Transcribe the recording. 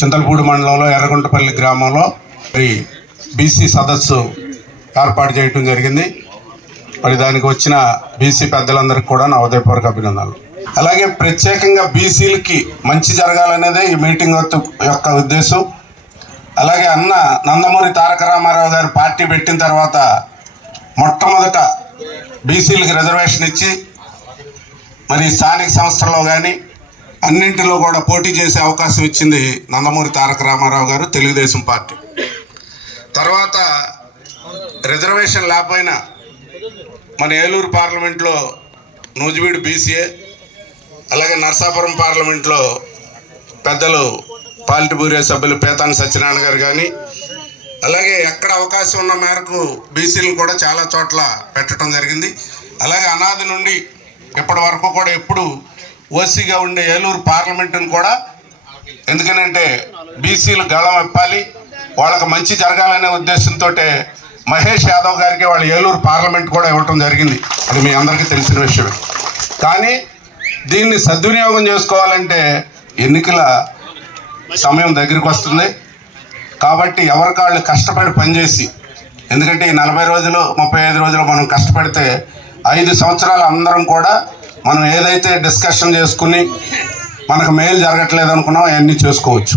చింతలపూడి మండలంలో ఎర్రగుంటపల్లి గ్రామంలో మరి బీసీ సదస్సు ఏర్పాటు చేయడం జరిగింది. మరి దానికి వచ్చిన బీసీ పెద్దలందరికీ కూడా నా ఉదయపూర్వక అభినందనలు. అలాగే ప్రత్యేకంగా బీసీలకి మంచి జరగాలనేదే ఈ మీటింగ్ యొక్క ఉద్దేశం. అలాగే అన్న నందమూరి తారక రామారావు గారు పార్టీ పెట్టిన తర్వాత మొట్టమొదట బీసీలకి రిజర్వేషన్ ఇచ్చి మరి స్థానిక సంస్థల్లో కానీ అన్నింటిలో కూడా పోటీ చేసే అవకాశం ఇచ్చింది నందమూరి తారక రామారావు గారు, తెలుగుదేశం పార్టీ. తర్వాత రిజర్వేషన్ లేకపోయినా మన ఏలూరు పార్లమెంట్లో నూజివీడు బీసీఏ, అలాగే నరసాపురం పార్లమెంట్లో పెద్దలు పాలిట్ బ్యూరో సభ్యులు పేతాని సత్యనారాయణ గారు కానీ, అలాగే ఎక్కడ అవకాశం ఉన్న మేరకు బీసీలను కూడా చాలా చోట్ల పెట్టడం జరిగింది. అలాగే అనాది నుండి ఇప్పటి వరకు కూడా ఎప్పుడు ఓసీగా ఉండే ఏలూరు పార్లమెంటును కూడా, ఎందుకనంటే బీసీలు గళం ఇప్పాలి, వాళ్ళకి మంచి జరగాలనే ఉద్దేశంతో మహేష్ యాదవ్ గారికి వాళ్ళు ఏలూరు పార్లమెంట్ కూడా ఇవ్వటం జరిగింది. అది మీ అందరికీ తెలిసిన విషయమే. కానీ దీన్ని సద్వినియోగం చేసుకోవాలంటే ఎన్నికల సమయం దగ్గరికి వస్తుంది. కాబట్టి ఎవరికాళ్ళు కష్టపడి పనిచేసి, ఎందుకంటే ఈ 40 రోజులు 35 రోజులు మనం కష్టపడితే 5 సంవత్సరాలు అందరం కూడా మనం ఏదైతే డిస్కషన్ చేసుకుని మనకు మేలు జరగట్లేదు అనుకున్నామో అవన్నీ చేసుకోవచ్చు.